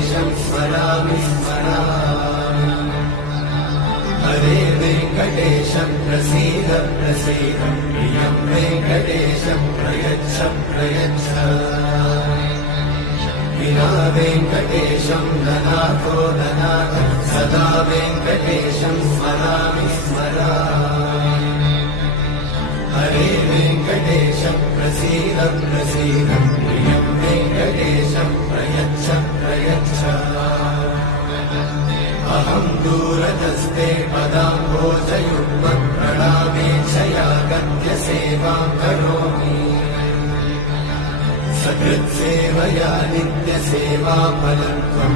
वेङ्कटेशं स्मरामि स्मरामि। हरे वेङ्कटेशं प्रसीद प्रसीद, प्रियं वेङ्कटेशं प्रयच्छ प्रयच्छ। विना वेङ्कटेशं ननाथो ननाथ, सदा वेङ्कटेशं स्मरामि स्मरामि। हरे वेङ्कटेशं प्रसीद प्रसीद, प्रियं वेङ्कटेशं प्रयच्छ प्रयच्छ। अहं दूरतस्ते पदाम्भोजयुग्मं प्रणामेच्छया गत्य सेवां करोमि। सकृत्सेवया नित्यसेवाफलं त्वं